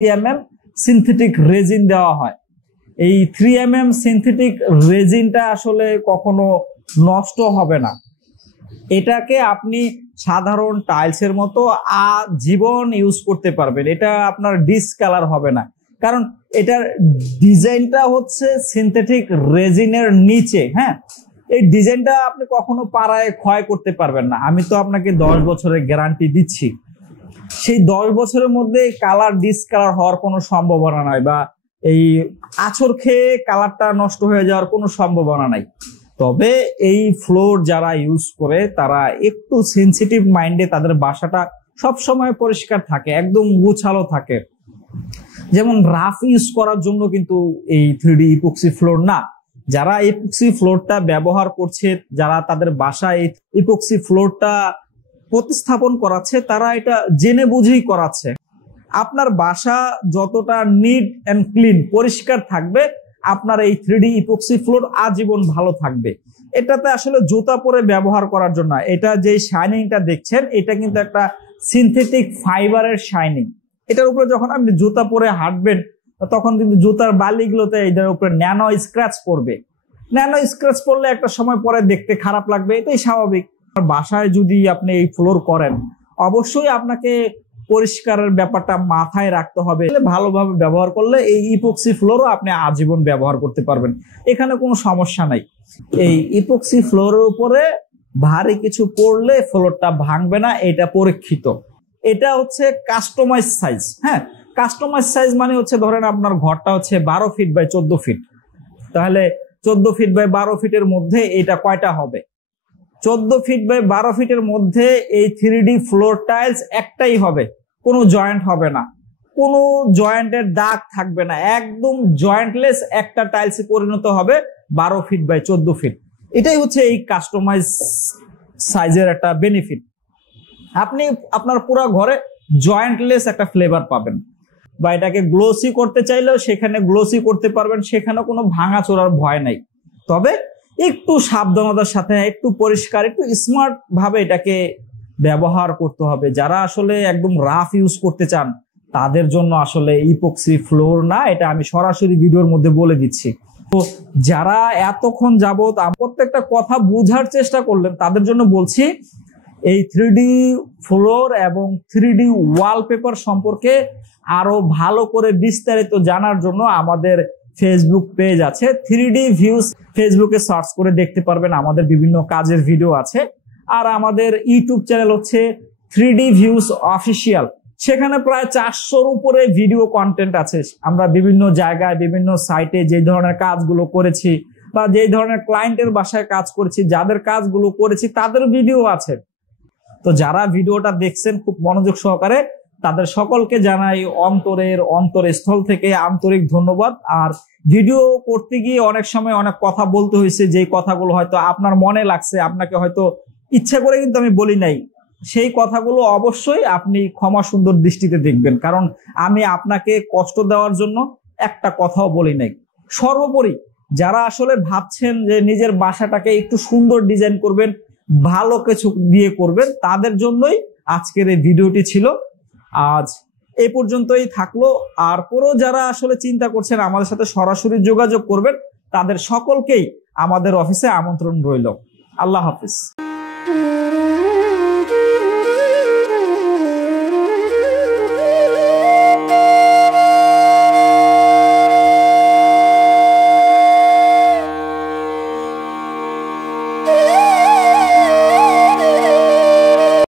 3mm synthetic raisin দেওয়া হয়। এই 3mm সিনথেটিক রেজিনটা আসলে কখনো নষ্ট হবে না। এটাকে আপনি সাধারণ টাইলসের মতো আজীবন ইউজ করতে পারবেন। এটা আপনার ডিসকালার হবে না, কারণ এটার ডিজাইনটা হচ্ছে সিনথেটিক রেজিনের নিচে। হ্যাঁ, এই ডিজাইনটা আপনি কখনো পাড়ায় ক্ষয় করতে পারবেন না। আমি তো আপনাকে 10 বছরের গ্যারান্টি দিচ্ছি। সেই 10 বছরের মধ্যে কালার ডিসকালার হওয়ার কোনো সম্ভাবনা নাই, বা এই আছর খেয়ে কালারটা নষ্ট হয়ে যাওয়ার কোনো সম্ভাবনা নাই। তবে এই ফ্লোর যারা ইউজ করে তারা একটু সেনসিটিভ মাইন্ডে তাদের বাসাটা সব সময় পরিষ্কার থাকে, একদম গুছালো থাকে। যেমন রাফ ইউজ করার জন্য কিন্তু এই 3D ইপক্সি ফ্লোর না। যারা ইপক্সি ফ্লোরটা ব্যবহার করছে, যারা তাদের বাসায় ইপক্সি ফ্লোরটা প্রতিস্থাপন করাচ্ছে, তারা এটা জেনে বুঝেই করাচ্ছে। আপনার বাসা যতটা নিট এন্ড ক্লিন পরিষ্কার থাকবে, আপনার এই 3D ইপক্সি ফ্লোর আজীবন ভালো থাকবে। এটাতে আসলে জুতা পরে ব্যবহার করার জন্য, এটা যে শাইনিংটা দেখছেন এটা কিন্তু একটা সিনথেটিক ফাইবারের শাইনিং। এটার উপরে যখন আপনি জুতা পরে হাঁটবেন তখন কিন্তু জুতার বালিগুলোতে এটার উপরে ন্যানো স্ক্র্যাচ পড়বে। ন্যানো স্ক্র্যাচ পড়লে একটা সময় পরে দেখতে খারাপ লাগবে, এটাই স্বাভাবিক। বাসায় যদি আপনি এই ফ্লোর করেন, অবশ্যই আপনাকে পরিষ্কারের ব্যাপারটা মাথায় রাখতে হবে। ভালোভাবে ব্যবহার করলে এই ইপক্সি ফ্লোরও আপনি আজীবন ব্যবহার করতে পারবেন, এখানে কোনো সমস্যা নাই। এই ইপক্সি ফ্লোরের উপরে ভারী কিছু পড়লে ফ্লোরটা ভাঙবে না, এটা পরীক্ষিত। এটা হচ্ছে কাস্টমাইজ সাইজ। হ্যাঁ, কাস্টমাইজ সাইজ মানে হচ্ছে ধরেন আপনার ঘরটা হচ্ছে 12 ফিট বাই 14 ফিট, তাহলে 14 ফিট বাই 12 ফিটের মধ্যে এটা কয়টা হবে? 14 ফিট বাই 12 ফিটের মধ্যে এই 3D ফ্লোর টাইলস একটাই হবে, কোনো জয়েন্ট হবে না, কোনো জয়েন্টের দাগ থাকবে না, একদম জয়েন্টলেস একটা টাইলসে পরিণত হবে 12 ফিট বাই 14 ফিট। এটাই হচ্ছে এই কাস্টমাইজ সাইজের একটা বেনিফিট। আপনি আপনার পুরো ঘরে জয়েন্টলেস একটা ফ্লেভার পাবেন, বা এটাকে গ্লোসি করতে চাইলেও সেখানে গ্লোসি করতে পারবেন, সেখানে কোনো ভাঙাচোরার ভয় নাই। তবে একটু সাবধানতার সাথে, একটু পরিষ্কার, একটু স্মার্ট ভাবে এটাকে ব্যবহার করতে হবে। যারা আসলে একদম রাফ ইউজ করতে চান তাদের জন্য আসলে ইপক্সি ফ্লোর না, এটা আমি সরাসরি ভিডিওর মধ্যে বলে দিচ্ছি। তো যারা এতক্ষণ যাবত প্রত্যেকটা কথা বোঝার চেষ্টা করলেন তাদের জন্য বলছি, এই 3D ফ্লোর এবং 3D ওয়ালপেপার সম্পর্কে আরো ভালো করে বিস্তারিত জানার জন্য আমাদের ফেসবুক পেজ আছে 3D ভিউজ, ফেসবুকে সার্চ করে দেখতে পারবেন, আমাদের বিভিন্ন কাজের ভিডিও আছে। আর আমাদের ইউটিউব চ্যানেল হচ্ছে 3D ভিউজ অফিসিয়াল, সেখানে প্রায় 400-র উপরে ভিডিও কন্টেন্ট আছে। আমরা বিভিন্ন জায়গায় বিভিন্ন সাইটে যে ধরনের কাজগুলো করেছি, বা যে ধরনের ক্লায়েন্টের বাসায় কাজ করেছি, যাদের কাজগুলো করেছি তাদের ভিডিও আছে। তো যারা ভিডিওটা দেখছেন খুব মনোযোগ সহকারে, তাদের সকলকে জানাই অন্তরস্থল থেকে আন্তরিক ধন্যবাদ। আর ভিডিও করতে গিয়ে অনেক সময় অনেক কথা বলতে হয়েছে, যে কথাগুলো হয়তো আপনার মনে লাগছে, আপনাকে হয়তো ইচ্ছা করে কিন্তু আমি বলি নাই, সেই কথাগুলো অবশ্যই আপনি ক্ষমা সুন্দর দৃষ্টিতে দেখবেন, কারণ আমি আপনাকে কষ্ট দেওয়ার জন্য একটা কথাও বলি নাই। সর্বোপরি যারা আসলে ভাবছেন যে নিজের বাসাটাকে একটু সুন্দর ডিজাইন করবেন, ভালো কিছু দিয়ে করবেন, তাদের জন্যই আজকের এই ভিডিওটি ছিল। আজ এই পর্যন্তই থাকলো। আর পুরো যারা আসলে চিন্তা করছেন আমাদের সাথে সরাসরি যোগাযোগ করবেন, তাদের সকলকেই আমাদের অফিসে আমন্ত্রণ রইল। আল্লাহ হাফিজ।